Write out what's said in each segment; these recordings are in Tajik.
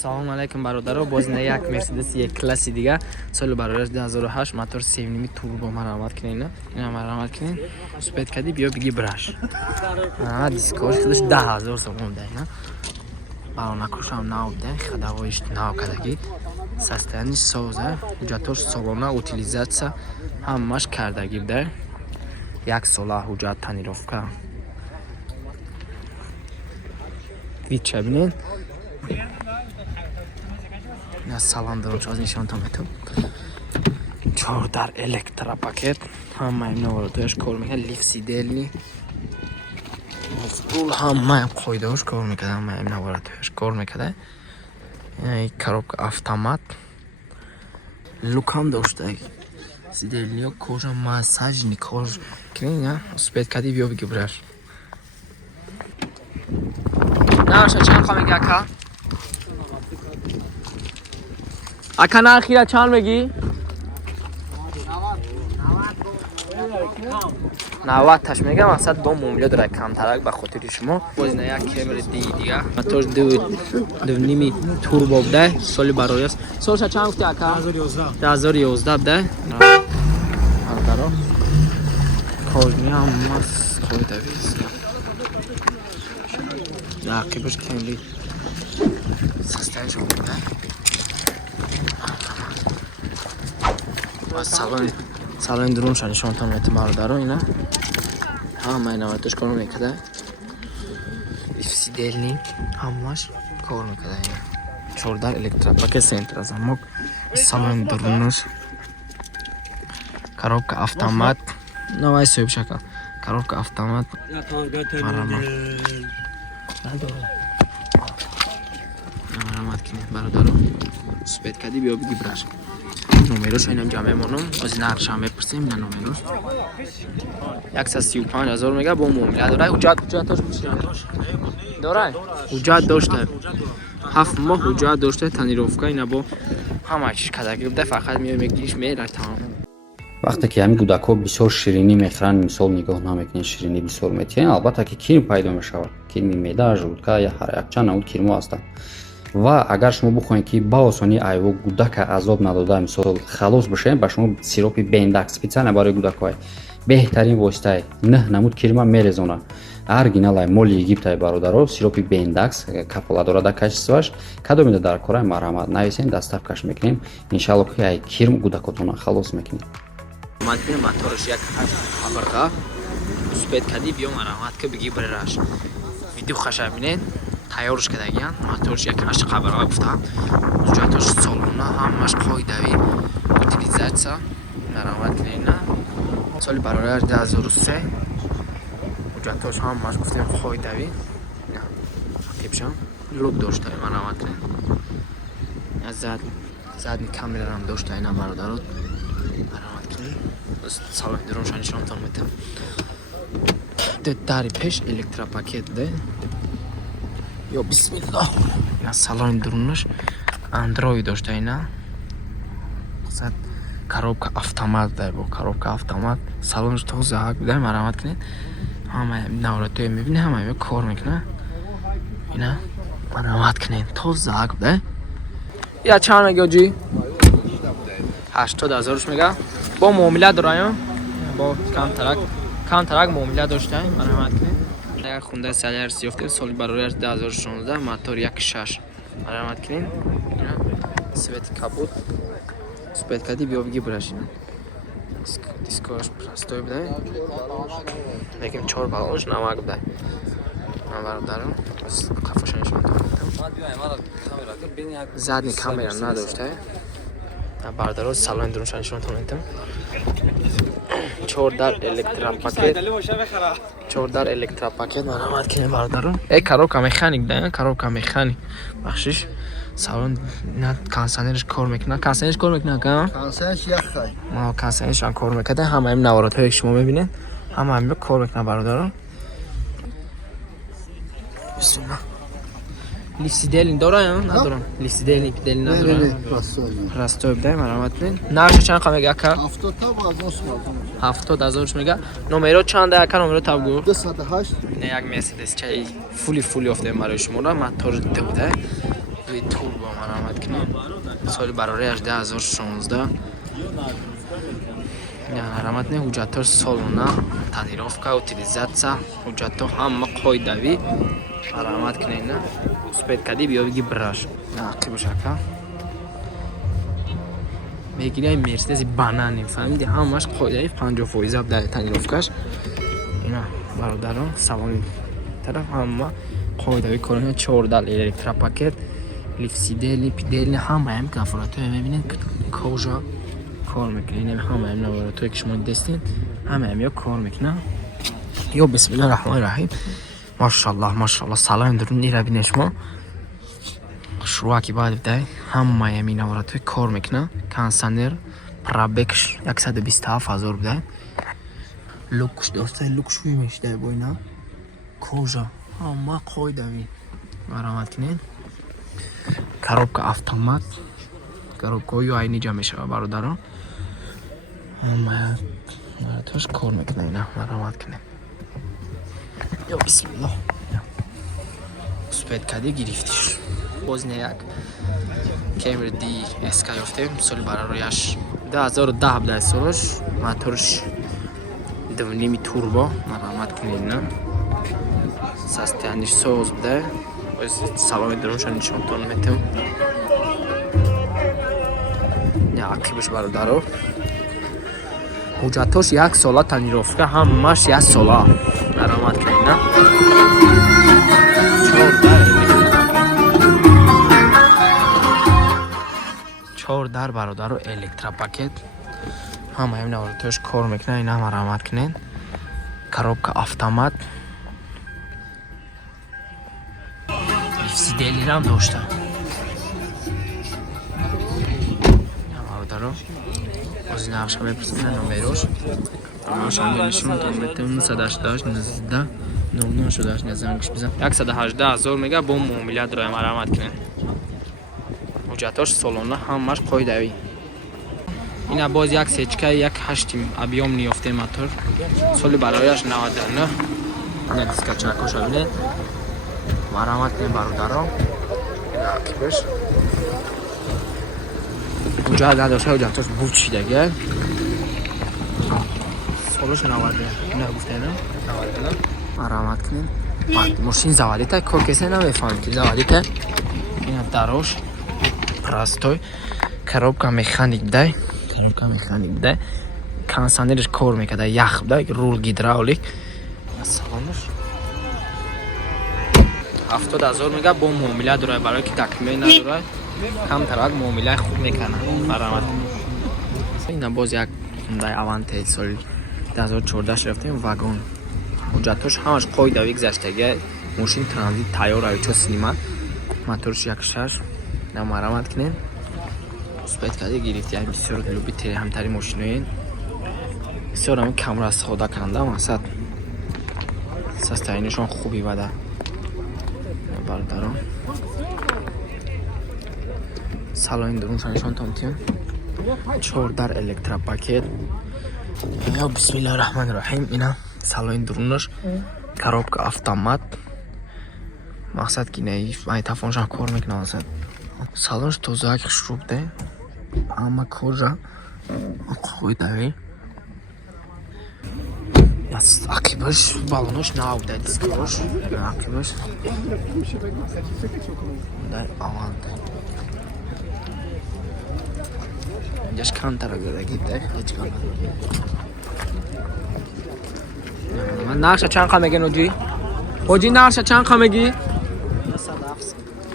салом алейкум бародаро. боз на як Mercedes یک класси дига соли барояш 2008 мотор 7 турбо маромат кинина. ина маромат кинин. Успет кади биё биги браш. Дискош худаш 10000 сом да ина. Балонакушам нав да, ходовоиш нав кадаги. Состояние соза, ҳуҷҷатош солона, утилизатсия ҳамаш кардаги да. Як сола ҳуҷҷат танировка. Вича бинед. Я салон дорам, аз нишонтон метам. 4 дар электропакет. Ҳамаи наворотояш кор мекард, лифт сидели. Муфтул ҳамаи қоидаош кор мекард, ҳамаи наворотояш кор мекард. Ин коробка автомат. Лукам доштаг. Сидели кожа массажни кож. Кинга успет кади биё биги браш. Наша чанд хо меги ака? Ака нархира чанд меги? 90 таш мегам, мақсад дом муомила дорад камтарак ба хотири шумо. Боз на як камера дига. Мотор 2.5 турбо буда, соли барои аст. Солша чанд гуфти ака? 2011 буда. Бародаро. Кожни ҳам мас қоидави аст. Рақибаш кенли состояние шумо буда. Ва салон дурунша нишонтон метам бародаро ина. ҳамаи наватош кор мекард. Сидели ҳамаш кор мекард ина. 4 дар электропакет сентра замок. Салон дурунаш. Коробка автомат. Новай соҳиб шакал. Коробка автомат. Марама. Марамат кинед бародаро. Успет кади биё биги браш. номерош инам ҷамъ мемонам. Аз нақшам мепурсем ина номерош. 135000 мега бо муомила дорад. ҳуҷҷатош мушиятош дорад. ҳуҷҷат дошта. 7 моҳ ҳуҷҷат дошта, танировка ина бо ҳама чиз кадаги буда, фақат меои мегириш мерад тамом. вақте ки ҳамин кӯдакҳо бисёр ширинӣ мехӯранд, мисол нигоҳ намекунед, ширинӣ бисёр метиҳанд, албатта ки кирм пайдо мешавад. Кирми меъда, желудка я якчанд навъи кирмо ҳастанд. ва агар шумо бихоҳед ки ба осонӣ айво кӯдака азоб надода мисол халос бошед, ба шумо сиропи бендакс специально барои кӯдакҳо беҳтарин воситаи 9 намуд кирма мерезонад. оригиналай моли египтай бародаро, сиропи бендакс кафола дорад качестваш, кадомида дар кораи марҳамат нависен, доставкаш мекунем. Иншаллоҳ ки ай кирм кӯдакотона халос мекунем. Макина моторш як хабарга. Успет кади биё марҳамат ки биги браш. Видео хаша бинед. Тайёрш кардагиан. Моторш як хаш хабарга гуфтам. ҳуҷҷатош солона ҳамаш қоидави. Утилизатсия марҳамат кинена. соли барояш 2003. ҳуҷҷатош ҳамаш гуфтем қоидави. На. Типшам лук дошта марҳамат кинед. задни камерам дошта ина бародарот. Марҳамат кинед. Салони дурунша нишонтон метам. Дари пеш электропакет да. Yo bismillah. Ya salon durmuş. Android дошта ина. Мақсад коробка автомат да бо коробка автомат. Салонш тоза ҳак буда, маромат кинед. Ҳама навратои мебинед, ҳама кор мекунад. Ина маромат кинед. Тоза ҳак буда. Я чанд мега ҷи? 80000 мега. Бо муомила дораем. Бо камтарак муомила доштаем, маромат кинед. Як хунда саляр сиёфтем, соли барояш 2016, мотор 1.6. Маромат кинед. Свети капут. Успет кади биё биги брашин. Дискош простой буда. Лекин 4 балонш намак буда. Навардарам. Қафашан нишонтон метам. Задни камера надошта. Бардаро салони дурунша нишонтон метам. 4 дар электропакет. 4 дар электропакет маромат кинед бародаро. Коробка механик да, коробка механик. Бахшиш салон на кондиционерш кор мекунад. Кондиционерш кор мекунад ка? Кондиционерш яхай. Ма кондиционерш ам кор мекунад. Ҳама ин наворотҳои шумо мебинед. Ҳама ин кор мекунад бародаро. Бисмилlah. Лисидели дорам? Надорам. Лисидели пидели надорам. Простой буда, маромат кинед. Нархи чанд қа мега ка? 70000 мега. Номеро чанд ака номеро табгу? 208. Не як Mercedes чай фули офтем барои шумора. Мотор 2 буда. دوی توربو مرامت کنیم سالی براره 18016 مرامت نه حجتاش سالونه تنیرافکا اوتیلیزاتسا حجتا همه قایدوی مرامت کنیم نه سپید کدی بیا بگی براش ناقی بشکا میگیری مرسدس بانانی فهمیدی همش قایدوی 50% در تنیرافکاش اینا برادران سوانی طرف همه قایدوی کارونه 14 الکترا پاکت لیفسیدل پیدل همه هم کفراتو میبینید کجا کار میکنه این همه هم لابراتوری که شما دستین همه هم یا کار میکنه یا بسم الله الرحمن الرحیم ماشاءالله سلام درون نیره بینه شما شروع که باید بده همه هم این لابراتوری کار میکنه کانسانر پرابکش 127,000 بده لوکش داشته لوکش میشته با اینا کجا همه قایدوی مرامت کنین коробка автомат коробкаҳои айниҷа мешавад бародарон маратош кор мекунад ина маромат кунем ё бисмиллоҳ спедкади гирифтиш боз не як Camry DSK ёфтем соли баророяш 2010 буда солош моторш 2.5 турбо маромат кунем ина состояниш соз буда саломи дуруншо нишонтон метем ақибаш бародаро ҳуҷҷатош 1 сола танировка ҳамаш 1 сола даромад кунед на 4 дар бародаро электропакет ҳама ҳам навратош кор мекунад ина маромат кунед коробка автомат сиделирам дошта бародаро озин нақша мепурсам номерош нишонтон метем 188 19 незангиш бизам 118,000 мега бо муомила дороям маромат кунед ҳуҷҷатош солона ҳамаш қоидавӣ ина боз як сечка 1.8 объёмни ёфтем мотор соли барояш 99 ина дискачакоша бинед маромат кунем бародаро ақибаш ҳуҷҷат надошта ҳуҷҷатош бучидага солош 90 ина гуфтена 90 маромат кунем мошин заводита кор кесе намефаҳмед ки заводита ина дарош простой коробка механик дай кондиционериш кор мекарда ях дай рул гидравлик салонош 70,000 мега бо муомила дорад барое ки такмил надорад камтарак муомилаи хуб мекунад маромат ина боз як Hyundai Avante соли 2014 рафтем вагон ҳуҷҷатош ҳамаш қоидави гузаштага мошин транзит тайёр авичо синима моторш 1.6 на маромат кунем спедкади гирифти ям бисёр любители ҳамтари мошиноен бисёр ҳам камера истифода канда мақсад состоянишон хуби бада бародарон салони дуруншонишон тонтим 4 дар электропакет ё бисмиллаҳи раҳмани раҳим ина салони дурунош коробка автомат мақсад ки маgnitofonшон кор мекунад мақсад салонш тозаак хушрӯб де ҳама кожа қоидави ақибаш балонош наабуда дискош ақибаш дар аванта инҷаш камтарак задагида ҳеҷ кам ман нақша чанд қа мегин ҳоҷӣ нақша чанд қа меги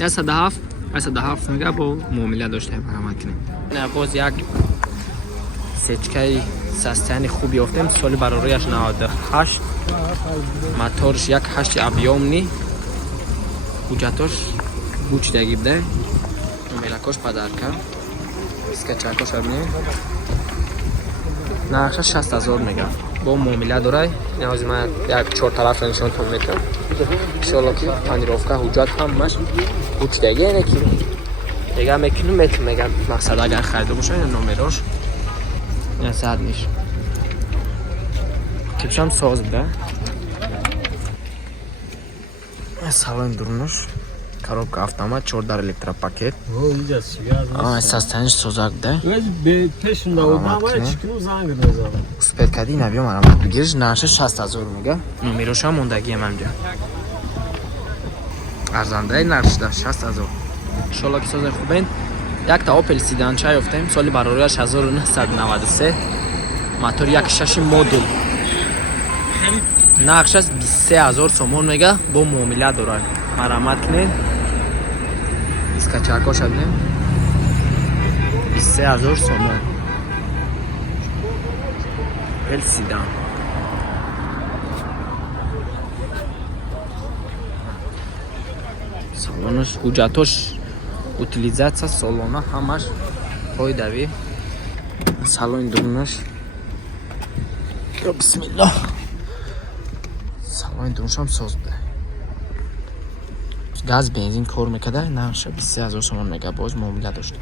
107 мега бо муомила доштаем маромат кунем боз як сечкаи состояни хуб ёфтем соли баророяш 98 моторш 1.8 объёмни ҳуҷҷатош бучдаги буда номелакош падарка скачакош абинем нақша 60,000 мега бо муомила дорад ниҳози ман як чортарафро нишонтон метавам иншоалло ки планировка ҳуҷҷат ҳамаш бучдаги яне ки мега мекунем метум мега мақсад агар харида боша номерош задниш кипшам соз буда салони дурунош коробка автомат, 4 электропакет. اینجا связано. Состояние созак, да? Вези به пешин давай чикну занг بزنم. Успет кади навьём арамат бигириш, наша 60000 мега. Номероша мондагиам амҷа. Арзандаи наршда 60000. Иншаллоҳ ки созай хубен. Якта Opel Sedancha ёфтем соли барорааш 1993. Мотор 1.6 модул. Нақшаш 23000 сомон мега, бо муомила дорад. Марамат кунед. Скачако шаднем. 23000 сомон. Opel Sedan. Салонаш, ҳуҷҷатош, утилизатсия солона ҳамаш қоидави. Салони дурунаш. Бисмиллаҳ. Салони дурунашам соз буда. Газ бензин кор мекарда, наша 23000 сомон мега боз муомила дошт.